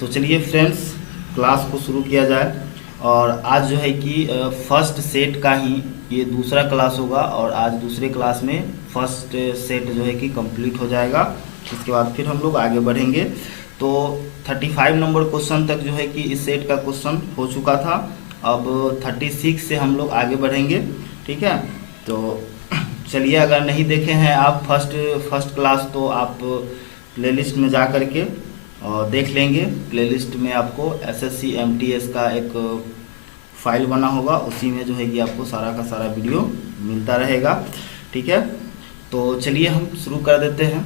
तो चलिए friends, class को शुरू किया जाए। और आज जो है कि फर्स्ट सेट का ही ये दूसरा क्लास होगा और आज दूसरे क्लास में फर्स्ट सेट जो है कि कंप्लीट हो जाएगा। इसके बाद फिर हम लोग आगे बढ़ेंगे। तो 35 नंबर क्वेश्चन तक जो है कि इस सेट का क्वेश्चन हो चुका था। अब 36 से हम लोग आगे बढ़ेंगे, ठीक है। तो चलिए, अगर नहीं देखे हैं आप फर्स्ट क्लास तो आप प्लेलिस्ट में जा करके और देख लेंगे। प्लेलिस्ट में आपको एसएससी एमटीएस का एक फाइल बना होगा, उसी में जो है कि आपको सारा का सारा वीडियो मिलता रहेगा, ठीक है। तो चलिए हम शुरू कर देते हैं।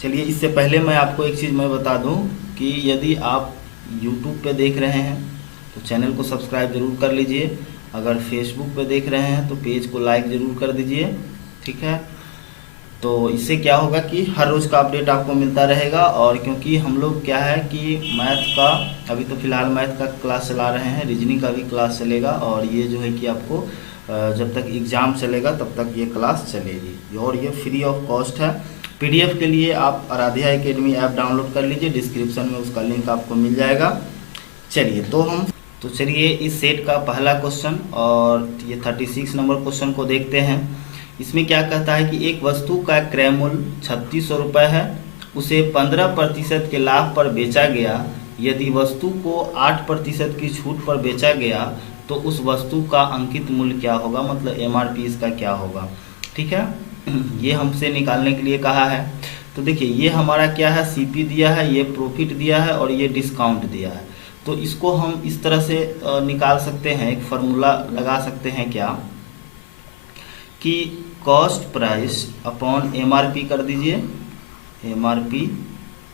चलिए, इससे पहले मैं आपको एक चीज़ मैं बता दूं कि यदि आप YouTube पे देख रहे हैं तो चैनल को सब्सक्राइब ज़रूर कर लीजिए। अगर फेसबुक पे देख रहे हैं तो पेज को लाइक ज़रूर कर दीजिए, ठीक है। तो इससे क्या होगा कि हर रोज़ का अपडेट आपको मिलता रहेगा। और क्योंकि हम लोग क्या है कि मैथ का अभी तो फ़िलहाल मैथ का क्लास चला रहे हैं, रीजनिंग का भी क्लास चलेगा और ये जो है कि आपको जब तक एग्ज़ाम चलेगा तब तक ये क्लास चलेगी और ये फ्री ऑफ कॉस्ट है। PDF के लिए आप आराध्या एकेडमी ऐप डाउनलोड कर लीजिए, डिस्क्रिप्शन में उसका लिंक आपको मिल जाएगा। चलिए इस सेट का पहला क्वेश्चन और ये 36 नंबर क्वेश्चन को देखते हैं। इसमें क्या कहता है कि एक वस्तु का क्रय मूल्य 3600 रुपये है, उसे 15% के लाभ पर बेचा गया। यदि वस्तु को 8% की छूट पर बेचा गया तो उस वस्तु का अंकित मूल्य क्या होगा, मतलब MRP इसका क्या होगा, ठीक है। ये हमसे निकालने के लिए कहा है। तो देखिए, ये हमारा क्या है, CP दिया है, ये प्रॉफिट दिया है और ये डिस्काउंट दिया है। तो इसको हम इस तरह से निकाल सकते हैं, एक फार्मूला लगा सकते हैं क्या कि कॉस्ट प्राइस अपॉन MRP कर दीजिए। MRP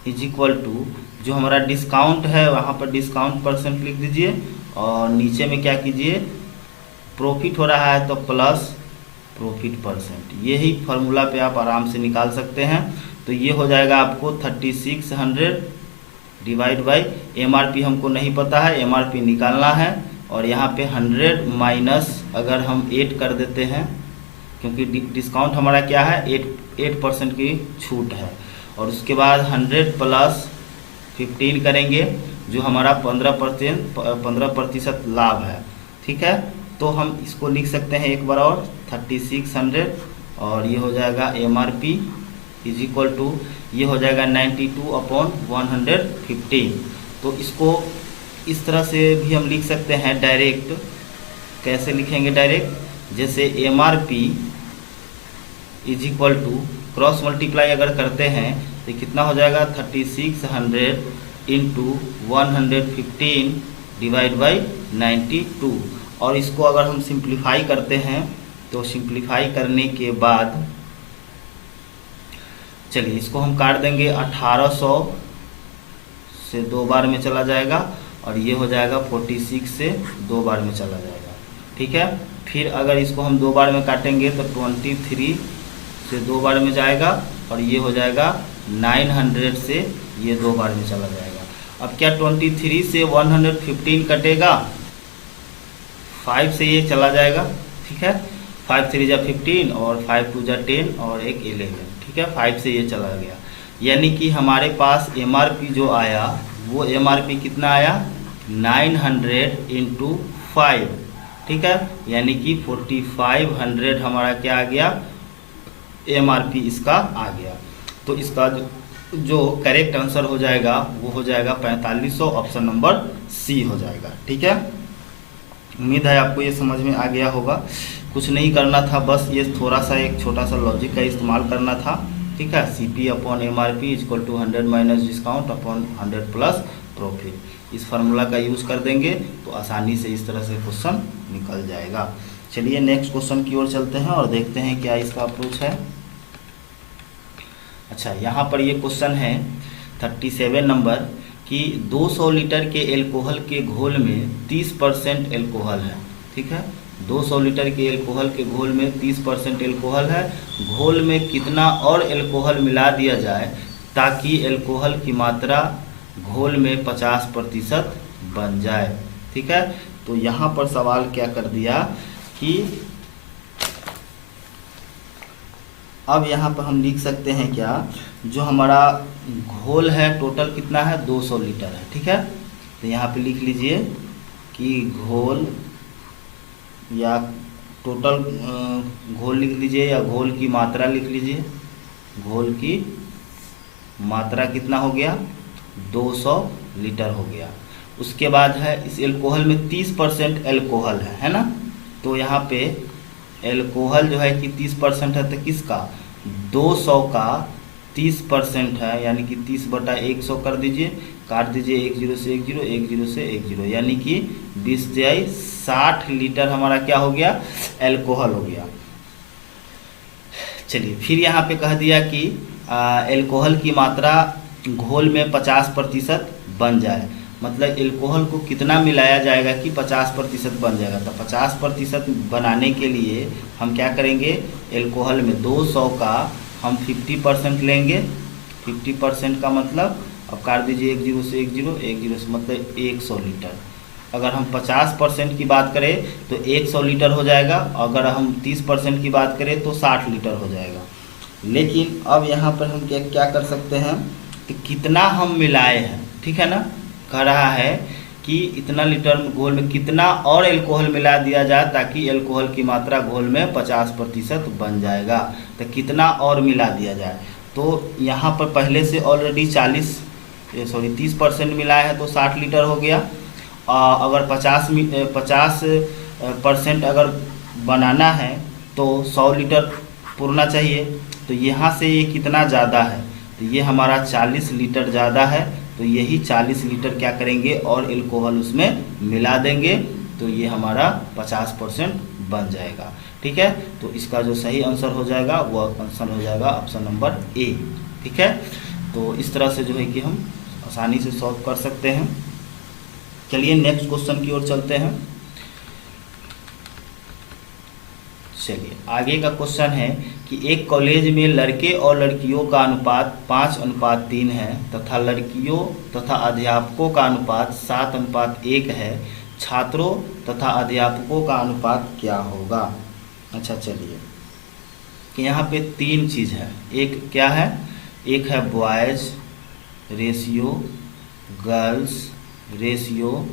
इज इक्वल टू जो हमारा डिस्काउंट है वहाँ पर डिस्काउंट % लिख दीजिए और नीचे में क्या कीजिए, प्रॉफिट हो रहा है तो प्लस प्रॉफिट %। यही फार्मूला पे आप आराम से निकाल सकते हैं। तो ये हो जाएगा आपको 3600 डिवाइड बाई MRP हमको नहीं पता है, MRP निकालना है। और यहाँ पे 100 माइनस अगर हम 8 कर देते हैं, क्योंकि डिस्काउंट हमारा क्या है 8% की छूट है। और उसके बाद 100 प्लस 15 करेंगे जो हमारा 15% लाभ है, ठीक है। तो हम इसको लिख सकते हैं एक बार और 3600 और ये हो जाएगा MRP इज इक्वल टू ये हो जाएगा 92/115। तो इसको इस तरह से भी हम लिख सकते हैं डायरेक्ट। कैसे लिखेंगे डायरेक्ट, जैसे MRP is equal to cross multiply अगर करते हैं तो कितना हो जाएगा 3600 इंटू 115 डिवाइड बाई 92। और इसको अगर हम सिंप्लीफाई करते हैं तो सिंप्लीफाई करने के बाद चलिए इसको हम काट देंगे, 1800 से 2 बार में चला जाएगा और ये हो जाएगा 46 से 2 बार में चला जाएगा, ठीक है। फिर अगर इसको हम 2 बार में काटेंगे तो 23 से 2 बार में जाएगा और ये हो जाएगा 900 से ये 2 बार में चला जाएगा। अब क्या 23 से 115 कटेगा, 5 से ये चला जाएगा, ठीक है। 5 3 जा 15 और 5 2 जा 10 और एक 11, ठीक है। 5 से ये चला गया, यानी कि हमारे पास MRP जो आया वो MRP कितना आया 900 इंटू 5, ठीक है। यानी कि 4500 हमारा क्या आ गया, MRP इसका आ गया। तो इसका जो करेक्ट आंसर हो जाएगा वो हो जाएगा 4500, ऑप्शन नंबर C हो जाएगा, ठीक है। उम्मीद है आपको ये समझ में आ गया होगा। कुछ नहीं करना था, बस ये थोड़ा सा एक छोटा सा लॉजिक का इस्तेमाल करना था, ठीक है। CP upon MRP equal to 100 minus discount upon 100 plus profit. इस फार्मूला का यूज़ कर देंगे तो आसानी से इस तरह से क्वेश्चन निकल जाएगा। चलिए नेक्स्ट क्वेश्चन की ओर चलते हैं और देखते हैं क्या इसका अप्रोच है। अच्छा, यहाँ पर ये क्वेश्चन है 37 नंबर कि 200 लीटर के एल्कोहल के घोल में 30% एल्कोहल है, ठीक है। 200 लीटर के एल्कोहल के घोल में 30% एल्कोहल है। घोल में कितना और एल्कोहल मिला दिया जाए ताकि एल्कोहल की मात्रा घोल में 50% बन जाए, ठीक है। तो यहाँ पर सवाल क्या कर दिया कि अब यहाँ पर हम लिख सकते हैं क्या, जो हमारा घोल है टोटल कितना है 200 लीटर है, ठीक है। तो यहाँ पे लिख लीजिए कि घोल या टोटल घोल लिख लीजिए या घोल की मात्रा लिख लीजिए। घोल की मात्रा कितना हो गया 200 लीटर हो गया। उसके बाद है इस एल्कोहल में 30% एल्कोहल है ना। तो यहाँ पे एल्कोहल जो है कि 30% है, तो किसका 200 का 30% है, यानी कि 30/100 कर दीजिए, काट दीजिए 1 0 से 1 0, 1 0 से 1 0, यानी कि 20/60 लीटर हमारा क्या हो गया एल्कोहल हो गया। चलिए फिर यहाँ पे कह दिया कि एल्कोहल की मात्रा घोल में 50% बन जाए, मतलब एल्कोहल को कितना मिलाया जाएगा कि 50% बन जाएगा। तो 50% बनाने के लिए हम क्या करेंगे, एल्कोहल में 200 का हम 50% लेंगे। 50% का मतलब अब काट दीजिए 1 0 से 1 0, 1 0 से मतलब 100 लीटर। अगर हम 50% की बात करें तो 100 लीटर हो जाएगा, अगर हम 30% की बात करें तो 60 लीटर हो जाएगा। लेकिन अब यहाँ पर हम क्या कर सकते हैं कि कितना हम मिलाए हैं, ठीक है ना। कह रहा है कि इतना लीटर घोल में कितना और एल्कोहल मिला दिया जाए ताकि एल्कोहल की मात्रा घोल में 50% बन जाएगा। तो कितना और मिला दिया जाए, तो यहाँ पर पहले से ऑलरेडी 30% मिलाया है तो 60 लीटर हो गया। अगर 50% अगर बनाना है तो 100 लीटर पूरना चाहिए। तो यहाँ से ये कितना ज़्यादा है, तो ये हमारा 40 लीटर ज़्यादा है, तो यही 40 लीटर क्या करेंगे और एल्कोहल उसमें मिला देंगे, तो ये हमारा 50% बन जाएगा, ठीक है। तो इसका जो सही आंसर हो जाएगा वो आंसर हो जाएगा ऑप्शन नंबर ए, ठीक है। तो इस तरह से जो है कि हम आसानी से सॉल्व कर सकते हैं। चलिए नेक्स्ट क्वेश्चन की ओर चलते हैं। चलिए आगे का क्वेश्चन है कि एक कॉलेज में लड़के और लड़कियों का अनुपात 5:3 है तथा लड़कियों तथा अध्यापकों का अनुपात 7:1 है। छात्रों तथा अध्यापकों का अनुपात क्या होगा। अच्छा चलिए कि यहाँ पे 3 चीज़ है। एक क्या है, एक है बॉयज़ रेशियो, गर्ल्स रेशियो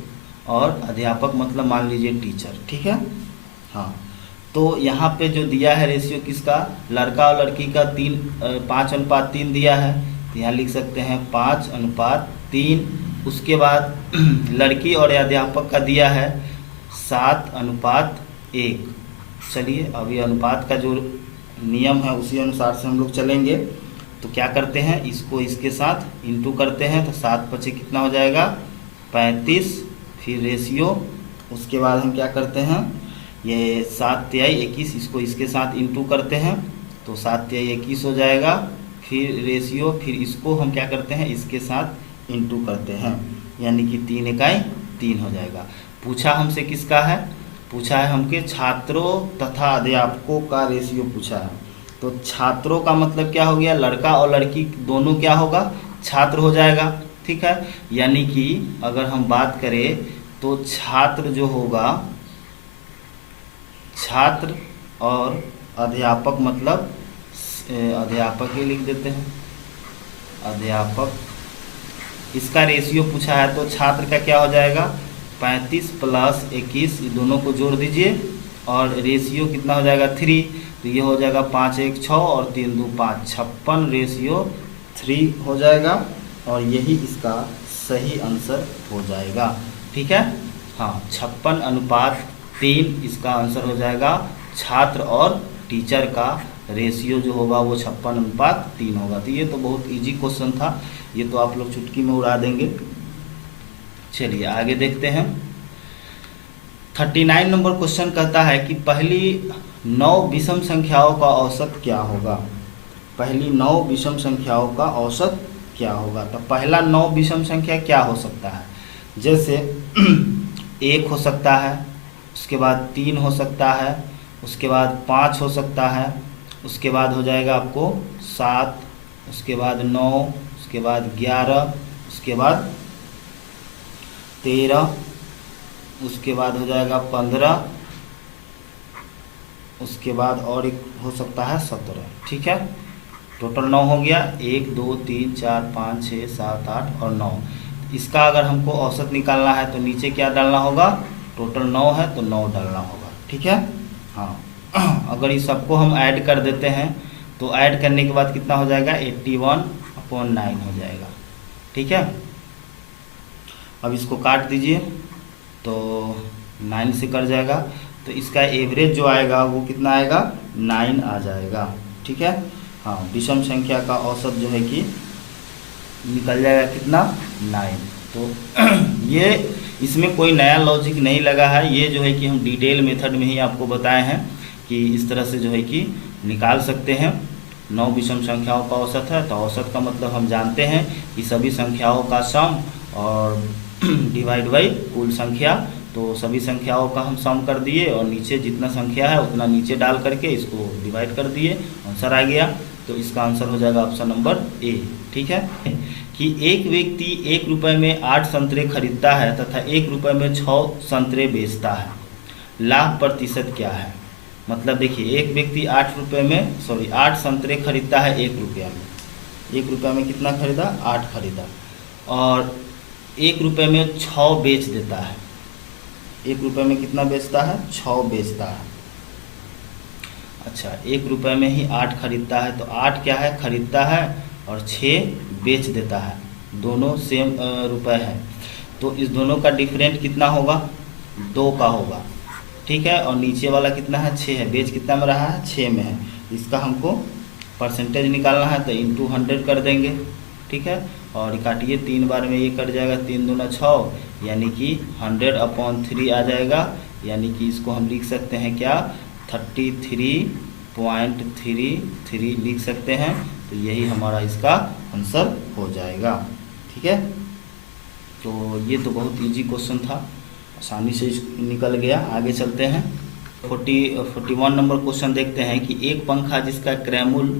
और अध्यापक मतलब मान लीजिए टीचर, ठीक है। हाँ तो यहाँ पे जो दिया है रेशियो किसका, लड़का और लड़की का 5:3 दिया है, तो यहाँ लिख सकते हैं 5:3। उसके बाद लड़की और अध्यापक का दिया है 7:1। चलिए अभी अनुपात का जो नियम है उसी अनुसार से हम लोग चलेंगे। तो क्या करते हैं, इसको इसके साथ इंटू करते हैं, तो 7×5 कितना हो जाएगा 35। फिर रेशियो, उसके बाद हम क्या करते हैं, ये 7×21, इसको इसके साथ इंटू करते हैं तो 7×21 हो जाएगा। फिर रेशियो, फिर इसको हम क्या करते हैं इसके साथ इंटू करते हैं, यानी कि 3×1=3 हो जाएगा। पूछा हमसे किसका है, पूछा है हमके छात्रों तथा अध्यापकों का रेशियो पूछा है। तो छात्रों का मतलब क्या हो गया, लड़का और लड़की दोनों क्या होगा छात्र हो जाएगा, ठीक है। यानी कि अगर हम बात करें तो छात्र जो होगा, छात्र और अध्यापक मतलब अध्यापक ही लिख देते हैं, अध्यापक, इसका रेशियो पूछा है तो छात्र का क्या हो जाएगा 35 + 21, ये दोनों को जोड़ दीजिए और रेशियो कितना हो जाएगा 3, तो ये हो जाएगा 5×1 6 और 3×2 5, 56 रेशियो 3 हो जाएगा और यही इसका सही आंसर हो जाएगा, ठीक है। हाँ 56:3 इसका आंसर हो जाएगा। छात्र और टीचर का रेशियो जो होगा वो 56:3 होगा। तो ये तो बहुत इजी क्वेश्चन था, ये तो आप लोग चुटकी में उड़ा देंगे। चलिए आगे देखते हैं। 39 नंबर क्वेश्चन कहता है कि पहली 9 विषम संख्याओं का औसत क्या होगा। पहली 9 विषम संख्याओं का औसत क्या होगा। तो पहला 9 विषम संख्या क्या हो सकता है, जैसे 1 हो सकता है, उसके बाद 3 हो सकता है, उसके बाद 5 हो सकता है, उसके बाद हो जाएगा आपको 7, उसके बाद 9, उसके बाद 11, उसके बाद 13, उसके बाद हो जाएगा 15, उसके बाद और एक हो सकता है 17, ठीक है। टोटल 9 हो गया, 1 2 3 4 5 6 7 8 और 9। इसका अगर हमको औसत निकालना है तो नीचे क्या डालना होगा, टोटल 9 है तो 9 डालना होगा, ठीक है। हाँ अगर इस सबको हम ऐड कर देते हैं तो ऐड करने के बाद कितना हो जाएगा, 81/9 हो जाएगा, ठीक है। अब इसको काट दीजिए तो 9 से कट जाएगा, तो इसका एवरेज जो आएगा वो कितना आएगा, 9 आ जाएगा, ठीक है। हाँ विषम संख्या का औसत जो है कि निकल जाएगा कितना, 9। तो ये इसमें कोई नया लॉजिक नहीं लगा है, ये जो है कि हम डिटेल मेथड में ही आपको बताए हैं कि इस तरह से जो है कि निकाल सकते हैं। 9 विषम संख्याओं का औसत है, तो औसत का मतलब हम जानते हैं कि सभी संख्याओं का सम और डिवाइड बाई कुल संख्या। तो सभी संख्याओं का हम सम कर दिए और नीचे जितना संख्या है उतना नीचे डाल करके इसको डिवाइड कर दिए, आंसर आ गया। तो इसका आंसर हो जाएगा ऑप्शन नंबर ए, ठीक है। कि एक व्यक्ति 1 रुपये में 8 संतरे खरीदता है तथा 1 रुपये में 6 संतरे बेचता है, लाभ प्रतिशत क्या है। मतलब देखिए एक व्यक्ति 8 संतरे खरीदता है 1 रुपया में, 1 रुपया में कितना खरीदा, 8 खरीदा, और 1 रुपये में 6 बेच देता है। 1 रुपये में कितना बेचता है, 6 बेचता है। अच्छा 1 रुपये में ही 8 खरीदता है, तो 8 क्या है, खरीदता है और 6 बेच देता है, दोनों सेम रुपए है। तो इस दोनों का डिफरेंट कितना होगा, 2 का होगा, ठीक है। और नीचे वाला कितना है, 6 है, बेच कितना में रहा है, 6 में है। इसका हमको परसेंटेज निकालना है तो इंटू 100 कर देंगे, ठीक है। और काटिए 3 बार में ये कट जाएगा, 3 दूना 6, यानी कि 100/3 आ जाएगा। यानी कि इसको हम लिख सकते हैं क्या, 33.33 लिख सकते हैं। तो यही हमारा इसका आंसर हो जाएगा, ठीक है। तो ये तो बहुत इजी क्वेश्चन था, आसानी से निकल गया। आगे चलते हैं 41 नंबर क्वेश्चन देखते हैं कि एक पंखा जिसका क्रय मूल्य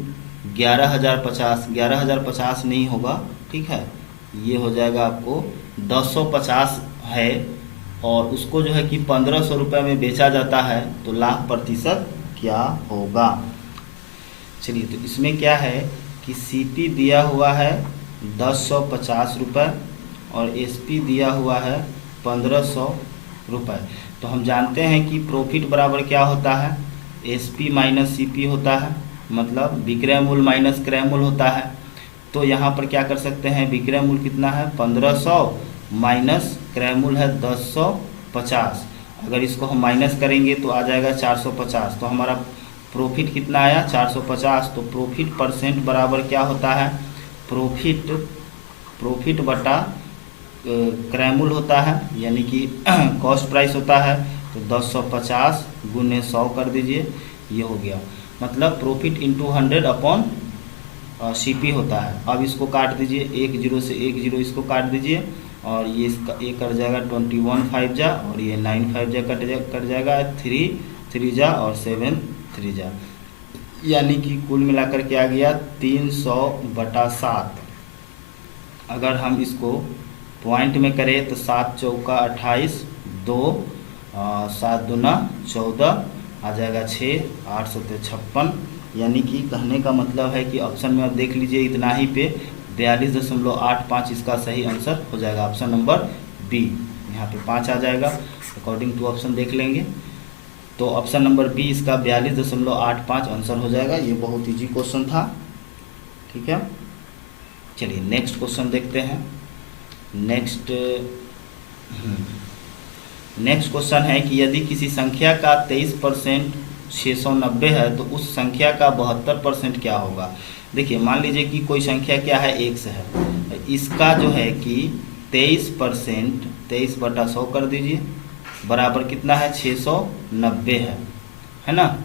11,050 नहीं होगा, ठीक है, ये हो जाएगा आपको 1050 है, और उसको जो है कि 1500 रुपये में बेचा जाता है, तो लाभ प्रतिशत क्या होगा। चलिए तो इसमें क्या है कि सीपी दिया हुआ है 1050 रुपये और एसपी दिया हुआ है 1500 रुपये। तो हम जानते हैं कि प्रॉफिट बराबर क्या होता है, एसपी माइनस सीपी होता है, मतलब विक्रय मूल्य माइनस क्रय मूल्य होता है। तो यहाँ पर क्या कर सकते हैं, विक्रय मूल्य कितना है 1500 माइनस क्रय मूल्य है 1050। अगर इसको हम माइनस करेंगे तो आ जाएगा 450। तो हमारा प्रॉफिट कितना आया, 450। तो प्रॉफिट परसेंट बराबर क्या होता है, प्रॉफिट बटा क्रय मूल्य होता है, यानी कि कॉस्ट प्राइस होता है। तो 1050 गुने 100 कर दीजिए, ये हो गया। मतलब प्रॉफिट इंटू 100 सीपी होता है। अब इसको काट दीजिए, 1 0 से 1 0 इसको काट दीजिए, और ये इसका एक कट जाएगा 21 5 जा, और ये 9 5 जा कट जाएगा, 3 3 जा और 7 3 जा, यानी कि कुल मिलाकर के आ गया 300/7। अगर हम इसको पॉइंट में करें तो 7 चौका 28, 2 7 दूना 14 आ जाएगा 6, 8 7 56। यानी कि कहने का मतलब है कि ऑप्शन में आप देख लीजिए इतना ही पे 42.85 इसका सही आंसर हो जाएगा, ऑप्शन नंबर बी। यहाँ पे 5 आ जाएगा, अकॉर्डिंग टू ऑप्शन देख लेंगे। तो ऑप्शन नंबर बी इसका 42.85 आंसर हो जाएगा। ये बहुत इजी क्वेश्चन था, ठीक है। चलिए नेक्स्ट क्वेश्चन देखते हैं। नेक्स्ट क्वेश्चन है कि यदि किसी संख्या का 23% 690 है तो उस संख्या का 72% क्या होगा। देखिए मान लीजिए कि कोई संख्या क्या है, x है, इसका जो है कि 23% 23/100 कर दीजिए, बराबर कितना है 690 है ना।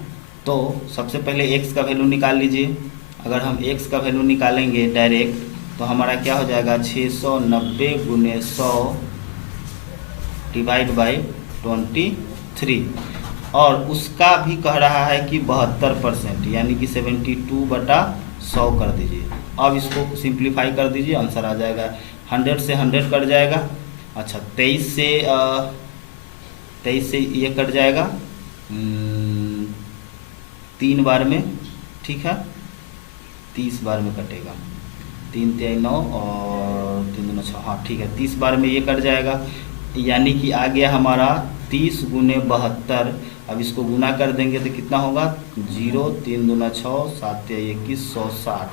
तो सबसे पहले x का वैल्यू निकाल लीजिए। अगर हम x का वैल्यू निकालेंगे डायरेक्ट तो हमारा क्या हो जाएगा, 690 गुने 100 डिवाइड बाई 23, और उसका भी कह रहा है कि 72%, यानी कि 72/100 कर दीजिए। अब इसको सिंप्लीफाई कर दीजिए, आंसर आ जाएगा 100 से 100 कट जाएगा। अच्छा 23 से ये कट जाएगा 3 बार में, ठीक है। 30 बार में कटेगा। 3 तिहाई 9 और 3 दूना 6, हाँ ठीक है, 30 बार में ये कट जाएगा। यानी कि आ गया हमारा 30 गुने 72। अब इसको गुना कर देंगे तो कितना होगा, 0, 3 दूना 6, 7 तिहाई 21, 160।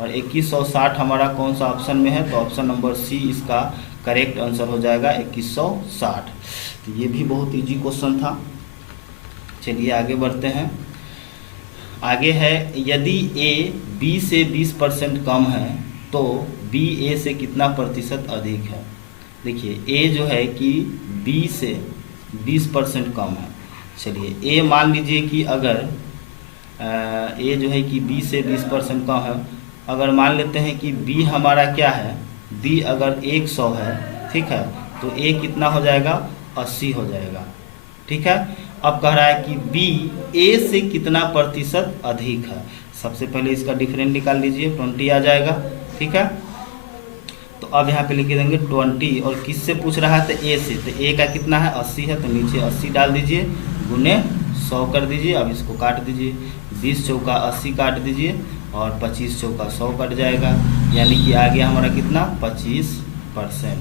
और 2160 हमारा कौन सा ऑप्शन में है, तो ऑप्शन नंबर सी इसका करेक्ट आंसर हो जाएगा 2160। तो ये भी बहुत इजी क्वेश्चन था। चलिए आगे बढ़ते हैं। आगे है, यदि ए बी से 20% कम है तो बी ए से कितना प्रतिशत अधिक है। देखिए ए जो है कि बी से 20% कम है। चलिए ए मान लीजिए कि अगर ए जो है कि बी से 20% कम है, अगर मान लेते हैं कि बी हमारा क्या है, बी अगर 100 है, ठीक है, तो ए कितना हो जाएगा, 80 हो जाएगा। ठीक है, अब कह रहा है कि बी ए से कितना प्रतिशत अधिक है। सबसे पहले इसका डिफरेंस निकाल लीजिए, 20 आ जाएगा। ठीक है, तो अब यहाँ पे लिख देंगे 20, और किससे पूछ रहा है, तो ए से, तो ए का कितना है, 80 है, तो नीचे 80 डाल दीजिए, गुने 100 कर दीजिए। अब इसको काट दीजिए, 20 चौका 80 काट दीजिए, और 25 चौका 100 कट जाएगा। यानी कि आ गया हमारा कितना, 25%।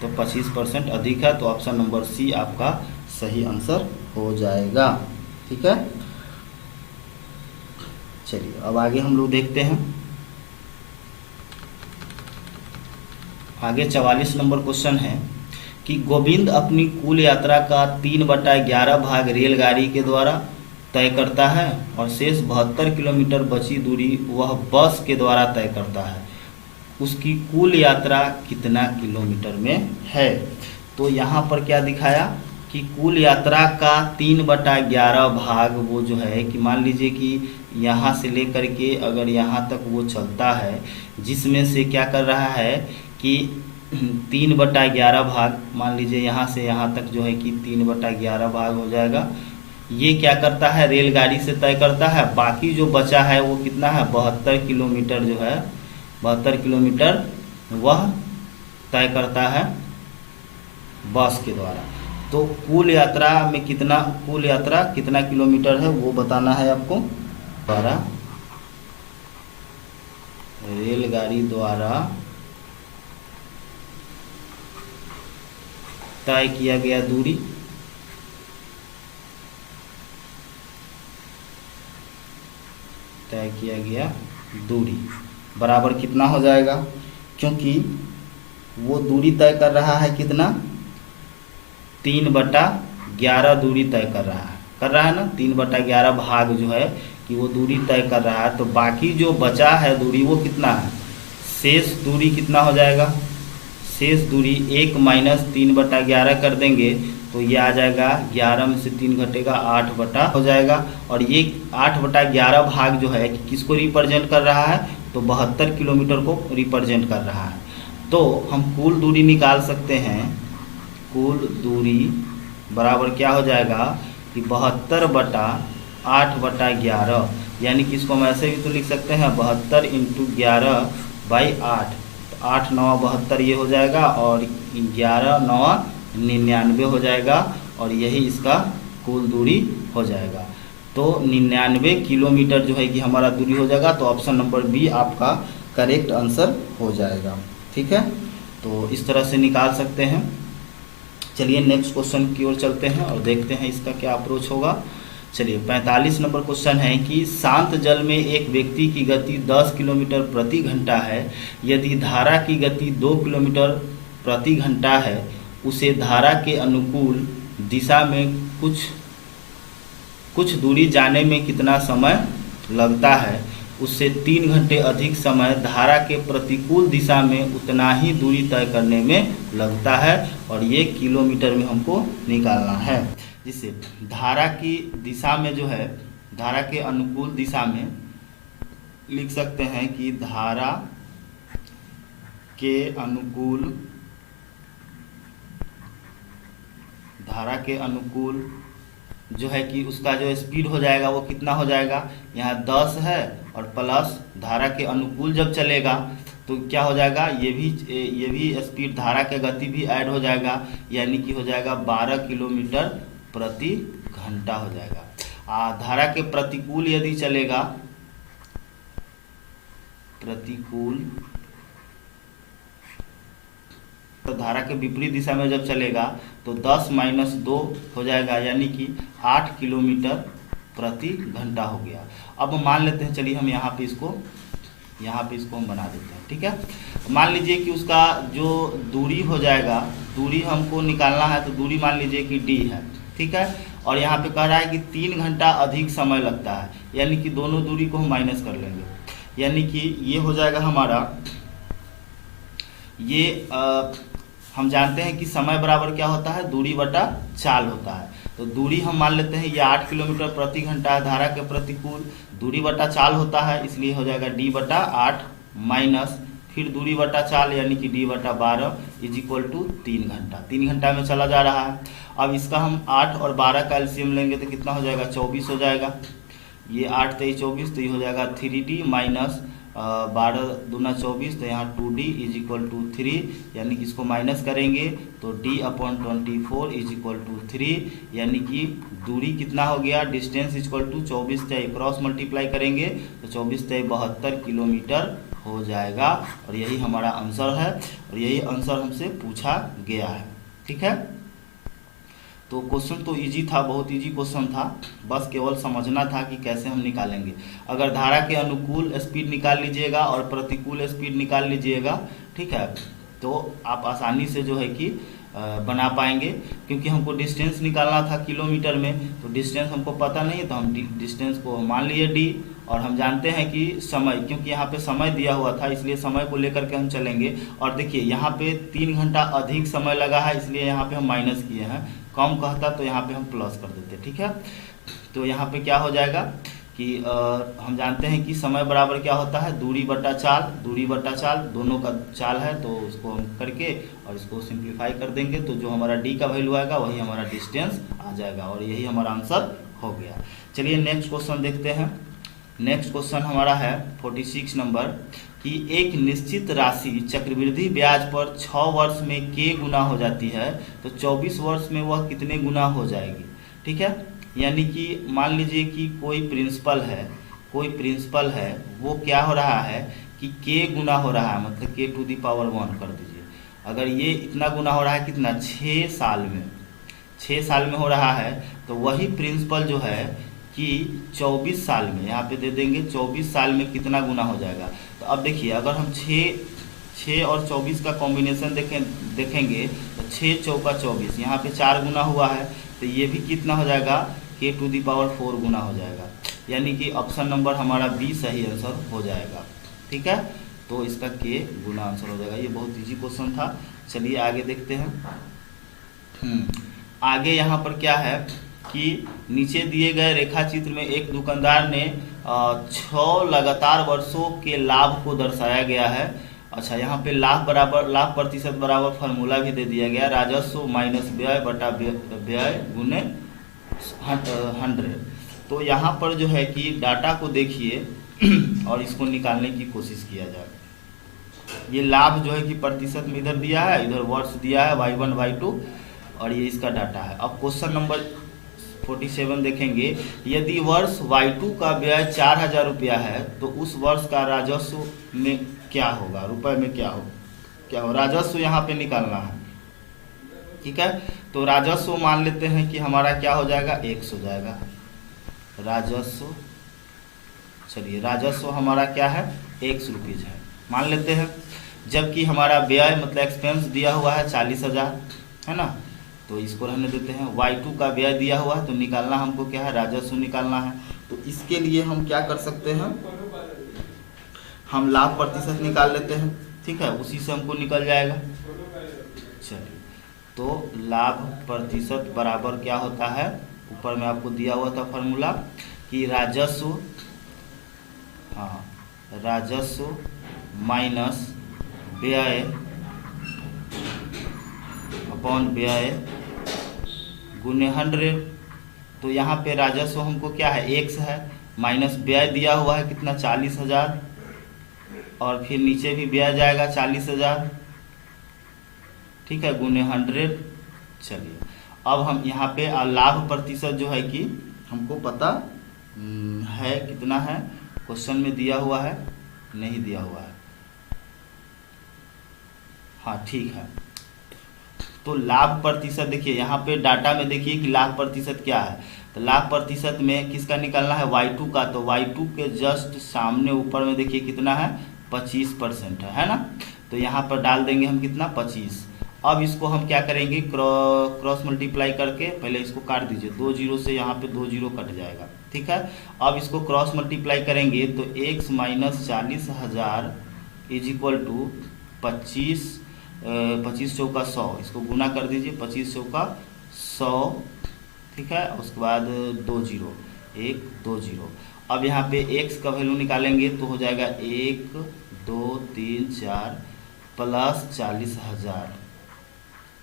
तो 25% अधिक है, तो ऑप्शन नंबर सी आपका सही आंसर हो जाएगा। ठीक है, चलिए अब आगे हम लोग देखते हैं। आगे 44 नंबर क्वेश्चन है कि गोविंद अपनी कुल यात्रा का 3/11 भाग रेलगाड़ी के द्वारा तय करता है और शेष 72 किलोमीटर बची दूरी वह बस के द्वारा तय करता है। उसकी कुल यात्रा कितना किलोमीटर में है। तो यहाँ पर क्या दिखाया कि कुल यात्रा का 3/11 भाग वो जो है कि मान लीजिए कि यहाँ से लेकर के अगर यहाँ तक वो चलता है, जिसमें से क्या कर रहा है कि 3/11 भाग, मान लीजिए यहाँ से यहाँ तक जो है कि 3/11 भाग हो जाएगा। ये क्या करता है, रेलगाड़ी से तय करता है। बाकी जो बचा है वो कितना है, 72 किलोमीटर जो है, 72 किलोमीटर वह तय करता है बस के द्वारा। तो कुल यात्रा में कितना, कुल यात्रा कितना किलोमीटर है वो बताना है आपको। द्वारा रेलगाड़ी द्वारा तय किया गया दूरी, तय किया गया दूरी बराबर कितना हो जाएगा, क्योंकि वो दूरी तय कर रहा है कितना, 3/11 दूरी तय कर रहा है ना, 3/11 भाग जो है कि वो दूरी तय कर रहा है। तो बाकी जो बचा है दूरी वो कितना है, शेष दूरी कितना हो जाएगा, शेष दूरी 1 - 3/11 कर देंगे तो ये आ जाएगा, 11 में से 3 घटेगा, 8 हो जाएगा। और ये 8/11 भाग जो है कि किसको रिप्रेजेंट कर रहा है, तो 72 किलोमीटर को रिप्रेजेंट कर रहा है। तो हम कुल दूरी निकाल सकते हैं, कुल दूरी बराबर क्या हो जाएगा कि 72/8/11, यानी कि इसको हम ऐसे भी तो लिख सकते हैं 72 × 11/8, 8 9 72 ये हो जाएगा, और 11 9 99 हो जाएगा, और यही इसका कुल दूरी हो जाएगा। तो 99 किलोमीटर जो है कि हमारा दूरी हो जाएगा। तो ऑप्शन नंबर बी आपका करेक्ट आंसर हो जाएगा। ठीक है, तो इस तरह से निकाल सकते हैं। चलिए नेक्स्ट क्वेश्चन की ओर चलते हैं और देखते हैं इसका क्या अप्रोच होगा। चलिए 45 नंबर क्वेश्चन है कि शांत जल में एक व्यक्ति की गति 10 किलोमीटर प्रति घंटा है। यदि धारा की गति 2 किलोमीटर प्रति घंटा है, उसे धारा के अनुकूल दिशा में कुछ दूरी जाने में कितना समय लगता है। उससे 3 घंटे अधिक समय धारा के प्रतिकूल दिशा में उतना ही दूरी तय करने में लगता है, और ये किलोमीटर में हमको निकालना है। जिससे धारा की दिशा में जो है, धारा के अनुकूल दिशा में लिख सकते हैं कि धारा के अनुकूल जो है कि उसका जो स्पीड हो जाएगा वो कितना हो जाएगा, यहाँ 10 है और प्लस धारा के अनुकूल जब चलेगा तो क्या हो जाएगा, ये भी स्पीड, धारा के गति भी ऐड हो जाएगा, यानी कि हो जाएगा 12 किलोमीटर प्रति घंटा हो जाएगा। धारा के प्रतिकूल यदि चलेगा प्रतिकूल, तो धारा के विपरीत दिशा में जब चलेगा तो 10 माइनस 2 हो जाएगा, यानी कि 8 किलोमीटर प्रति घंटा हो गया। अब मान लेते हैं, चलिए हम यहाँ पे इसको हम बना देते हैं। ठीक है, मान लीजिए कि उसका जो दूरी हो जाएगा, दूरी हमको निकालना है, तो दूरी मान लीजिए कि d है। ठीक है, और यहाँ पे कह रहा है कि 3 घंटा अधिक समय लगता है, यानी कि दोनों दूरी को हम माइनस कर लेंगे, यानी कि ये हो जाएगा हमारा, ये हम जानते हैं कि समय बराबर क्या होता है, दूरी बटा चाल होता है। तो दूरी हम मान लेते हैं ये 8 किलोमीटर प्रति घंटा है, धारा के प्रतिकूल, दूरी बटा चाल होता है, इसलिए हो जाएगा d बटा 8 माइनस फिर दूरी बटा चाल यानी कि d बटा 12 इज इक्वल टू 3 घंटा। 3 घंटा में चला जा रहा है। अब इसका हम 8 और 12 का एलसीएम लेंगे तो कितना हो जाएगा, 24 हो जाएगा। ये 8 तेईस 24, तो ये हो जाएगा 3d माइनस 12 दूना 24, तो यहाँ 2d इज इक्वल टू 3, यानी कि इसको माइनस करेंगे तो d upon 24 is equal to 3, यानी कि दूरी कितना हो गया, डिस्टेंस इज इक्वल टू 24 से क्रॉस मल्टीप्लाई करेंगे तो 24 से 72 किलोमीटर हो जाएगा। और यही हमारा आंसर है, और यही आंसर हमसे पूछा गया है। ठीक है, तो क्वेश्चन तो इजी था, बहुत इजी क्वेश्चन था, बस केवल समझना था कि कैसे हम निकालेंगे। अगर धारा के अनुकूल स्पीड निकाल लीजिएगा और प्रतिकूल स्पीड निकाल लीजिएगा, ठीक है, तो आप आसानी से जो है कि बना पाएंगे। क्योंकि हमको डिस्टेंस निकालना था किलोमीटर में, तो डिस्टेंस हमको पता नहीं है, तो हम डिस्टेंस को मान लिए d, और हम जानते हैं कि समय, क्योंकि यहाँ पे समय दिया हुआ था इसलिए समय को लेकर के हम चलेंगे। और देखिए यहाँ पे 3 घंटा अधिक समय लगा है, इसलिए यहाँ पे हम माइनस किए हैं, कम कहता तो यहाँ पे हम प्लस कर देते। ठीक है, तो यहाँ पे क्या हो जाएगा कि हम जानते हैं कि समय बराबर क्या होता है, दूरी बटा चाल, दूरी बटा चाल दोनों का चाल है, तो उसको हम करके और इसको सिंप्लीफाई कर देंगे, तो जो हमारा d का वैल्यू आएगा वही हमारा डिस्टेंस आ जाएगा, और यही हमारा आंसर हो गया। चलिए नेक्स्ट क्वेश्चन देखते हैं। नेक्स्ट क्वेश्चन हमारा है 46 नंबर, कि एक निश्चित राशि चक्रवृद्धि ब्याज पर 6 वर्ष में k गुना हो जाती है, तो 24 वर्ष में वह कितने गुना हो जाएगी। ठीक है, यानी कि मान लीजिए कि कोई प्रिंसिपल है, वो क्या हो रहा है कि k गुना हो रहा है, मतलब k टू दी पावर 1 कर दीजिए। अगर ये इतना गुना हो रहा है कितना, 6 साल में हो रहा है, तो वही प्रिंसिपल जो है कि 24 साल में, यहाँ पे दे देंगे 24 साल में कितना गुना हो जाएगा। तो अब देखिए अगर हम 6 और 24 का कॉम्बिनेशन देखेंगे तो 6 चौका 24, यहाँ पे 4 गुना हुआ है, तो ये भी कितना हो जाएगा, k टू दी पावर 4 गुना हो जाएगा, यानी कि ऑप्शन नंबर हमारा बी सही आंसर हो जाएगा। ठीक है, तो इसका k गुना आंसर हो जाएगा। ये बहुत इजी क्वेश्चन था। चलिए आगे देखते हैं। आगे यहाँ पर क्या है कि नीचे दिए गए रेखा चित्र में एक दुकानदार ने 6 लगातार वर्षों के लाभ को दर्शाया गया है। अच्छा, यहाँ पे लाभ प्रतिशत बराबर फार्मूला भी दे दिया गया, राजस्व माइनस व्यय बटा व्यय गुने 100। तो यहाँ पर जो है कि डाटा को देखिए और इसको निकालने की कोशिश किया जाए। ये लाभ जो है कि प्रतिशत में इधर दिया है, इधर वर्ष दिया है y1 y2, और ये इसका डाटा है। अब क्वेश्चन नंबर 47 देखेंगे, यदि वर्ष y2 का व्यय 4000 रुपया है तो उस वर्ष का राजस्व में क्या होगा, रुपए में क्या हो, राजस्व यहाँ पे निकालना है। ठीक है, तो राजस्व मान लेते हैं कि हमारा क्या हो जाएगा, x हो जाएगा राजस्व। चलिए राजस्व हमारा क्या है, x रुपीज है मान लेते हैं, जबकि हमारा व्यय मतलब एक्सपेंस दिया हुआ है 40,000, है ना, तो इसको रहने देते हैं। y2 का व्यय दिया हुआ है, तो निकालना हमको क्या है, राजस्व निकालना है। तो इसके लिए हम क्या कर सकते हैं, हम लाभ प्रतिशत निकाल लेते हैं। ठीक है, उसी से हमको निकल जाएगा। चलिए, तो लाभ प्रतिशत बराबर क्या होता है, ऊपर में आपको दिया हुआ था फॉर्मूला कि राजस्व माइनस व्यय अपॉन व्यय गुने 100। तो यहाँ पे राजस्व हमको क्या है, x है, माइनस व्यय दिया हुआ है कितना, 40,000, और फिर नीचे भी व्यय जाएगा 40,000। ठीक है, गुने 100। चलिए अब हम यहाँ पे लाभ प्रतिशत जो है कि हमको पता है कितना है, क्वेश्चन में दिया हुआ है नहीं दिया हुआ है। हाँ ठीक है। तो लाभ प्रतिशत देखिए यहाँ पे डाटा में देखिए कि लाभ प्रतिशत क्या है। तो लाभ प्रतिशत में किसका निकालना है, Y2 का। तो Y2 के जस्ट सामने ऊपर में देखिए कितना है, 25% है ना। तो यहाँ पर डाल देंगे हम कितना, 25। अब इसको हम क्या करेंगे, क्रॉस मल्टीप्लाई करके, पहले इसको काट दीजिए, 2 जीरो से यहाँ पे 2 जीरो कट जाएगा, ठीक है। अब इसको क्रॉस मल्टीप्लाई करेंगे तो x minus 40,000 is equal to 25 चौका 100, इसको गुना कर दीजिए, 25 चौका 100, ठीक है। उसके बाद 2 जीरो, 1 2 जीरो। अब यहाँ पे x का वैल्यू निकालेंगे तो हो जाएगा 1 2 3 4 प्लस 40,000,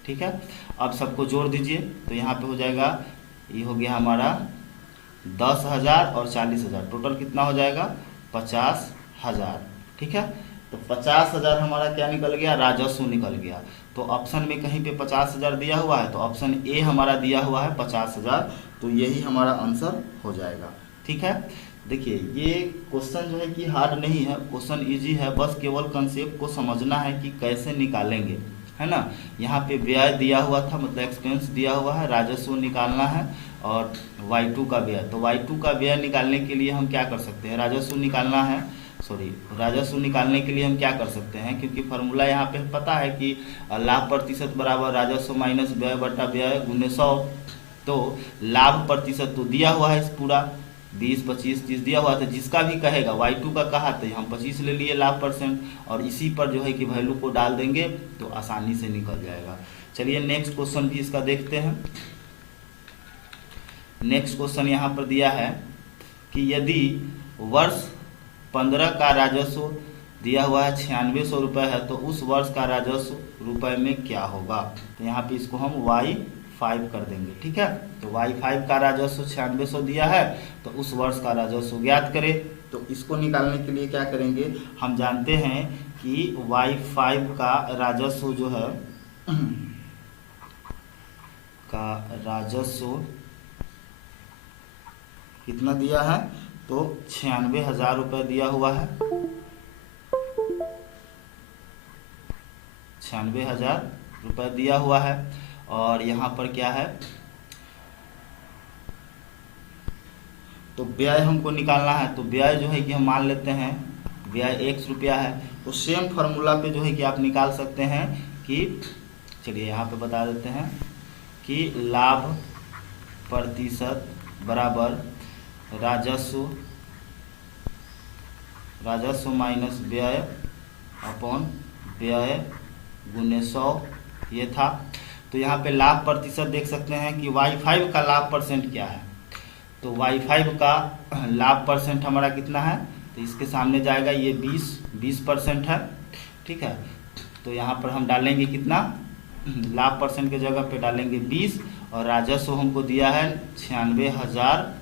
ठीक है। अब सबको जोड़ दीजिए तो यहाँ पे हो जाएगा, ये हो गया हमारा 10,000 और 40,000, टोटल कितना हो जाएगा, 50,000, ठीक है। तो 50,000 हमारा क्या निकल गया, राजस्व निकल गया। तो ऑप्शन में कहीं पे 50,000 दिया हुआ है, तो ऑप्शन ए हमारा दिया हुआ है 50,000, तो यही हमारा आंसर हो जाएगा, ठीक है। देखिए ये क्वेश्चन जो है कि हार्ड नहीं है, क्वेश्चन इजी है, बस केवल कंसेप्ट को समझना है कि कैसे निकालेंगे, है ना। यहाँ पे व्यय दिया हुआ था, मतलब एक्सपेंस दिया हुआ है, राजस्व निकालना है और Y2 का व्यय। तो Y2 का व्यय निकालने के लिए हम क्या कर सकते हैं, राजस्व निकालना है, राजस्व निकालने के लिए हम क्या कर सकते हैं, क्योंकि फार्मूला यहाँ पे पता है कि लाभ प्रतिशत बराबर राजस्व माइनस व्यय बटा व्यय गुने 100। तो लाभ प्रतिशत तो दिया हुआ है पूरा 20 25 30 दिया हुआ था, जिसका भी कहेगा Y2 का कहा तो हम 25 ले लिए लाभ परसेंट, और इसी पर जो है कि वैल्यू को डाल देंगे तो आसानी से निकल जाएगा। चलिए नेक्स्ट क्वेश्चन भी इसका देखते हैं। नेक्स्ट क्वेश्चन यहाँ पर दिया है कि यदि वर्ष 15 का राजस्व दिया हुआ है 9600 रुपये है, तो उस वर्ष का राजस्व रुपए में क्या होगा। तो यहाँ पे इसको हम Y5 कर देंगे, ठीक है। तो Y5 का राजस्व 9600 दिया है, तो उस वर्ष का राजस्व ज्ञात करें। तो इसको निकालने के लिए क्या करेंगे, हम जानते हैं कि Y5 का राजस्व जो है का राजस्व कितना दिया है, तो 96,000 रुपये दिया हुआ है, 96,000 रुपये दिया हुआ है। और यहाँ पर क्या है, तो व्यय हमको निकालना है। तो व्यय जो है कि हम मान लेते हैं व्यय x रुपया है, तो सेम फार्मूला पे जो है कि आप निकाल सकते हैं कि, चलिए यहाँ पे बता देते हैं कि लाभ प्रतिशत बराबर राजस्व माइनस व्यय अपॉन व्यय गुने 100, ये था। तो यहाँ पे लाभ प्रतिशत देख सकते हैं कि Y5 का लाभ परसेंट क्या है। तो Y5 का लाभ परसेंट हमारा कितना है, तो इसके सामने जाएगा, ये 20% है, ठीक है। तो यहाँ पर हम डालेंगे कितना, लाभ परसेंट के जगह पे डालेंगे 20, और राजस्व हमको दिया है 96,000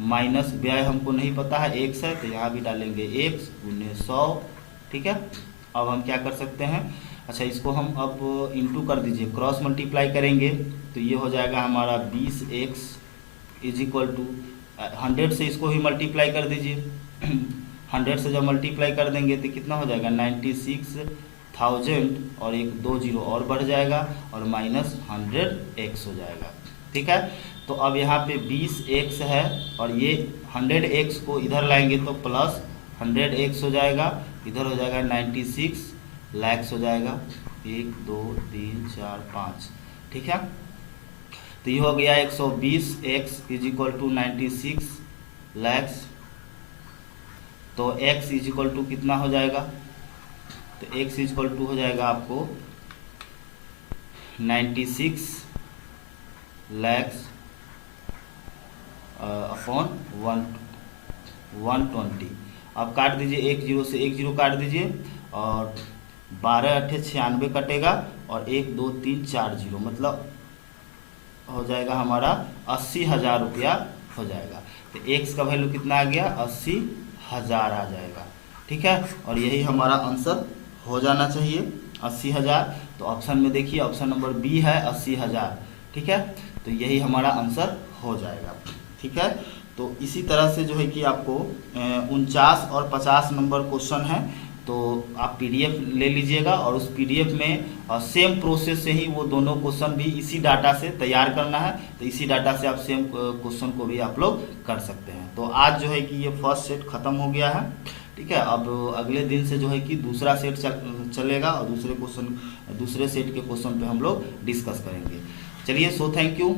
माइनस व्यय हमको नहीं पता है x है, तो यहाँ भी डालेंगे x गुने 100, ठीक है। अब हम क्या कर सकते हैं, अच्छा इसको हम अब इंटू कर दीजिए, क्रॉस मल्टीप्लाई करेंगे तो ये हो जाएगा हमारा 20x इज इक्वल टू 100 से इसको भी मल्टीप्लाई कर दीजिए 100 से जब मल्टीप्लाई कर देंगे तो कितना हो जाएगा 96,000, और एक 2 जीरो और बढ़ जाएगा और माइनस 100x हो जाएगा, ठीक है। तो अब यहाँ पे 20x है और ये 100x को इधर लाएंगे तो प्लस 100x हो जाएगा, इधर हो जाएगा 96 लाख हो जाएगा, 1 2 3 4 5, ठीक है। तो ये हो गया 120x is equal to 96 lakh. तो x इज इक्वल टू कितना हो जाएगा, तो x इज इक्वल टू हो जाएगा आपको 96 लाख अपॉन 120। अब काट दीजिए, 1 जीरो से 1 जीरो काट दीजिए, और 12 अट्ठे 96 कटेगा, और 1 2 3 4 जीरो, मतलब हो जाएगा हमारा 80,000 रुपया हो जाएगा। तो x का वैल्यू कितना आ गया, 80,000 आ जाएगा, ठीक है। और यही हमारा आंसर हो जाना चाहिए 80,000। तो ऑप्शन में देखिए, ऑप्शन नंबर बी है 80,000, ठीक है। तो यही हमारा आंसर हो जाएगा, ठीक है। तो इसी तरह से जो है कि आपको 49 और 50 नंबर क्वेश्चन है, तो आप पीडीएफ ले लीजिएगा और उस पीडीएफ में सेम प्रोसेस से ही वो दोनों क्वेश्चन भी इसी डाटा से तैयार करना है। तो इसी डाटा से आप सेम क्वेश्चन को भी आप लोग कर सकते हैं। तो आज जो है कि ये फर्स्ट सेट खत्म हो गया है, ठीक है। अब अगले दिन से जो है कि दूसरा सेट चलेगा और दूसरे सेट के क्वेश्चन पे हम लोग डिस्कस करेंगे। चलिए, सो थैंक यू।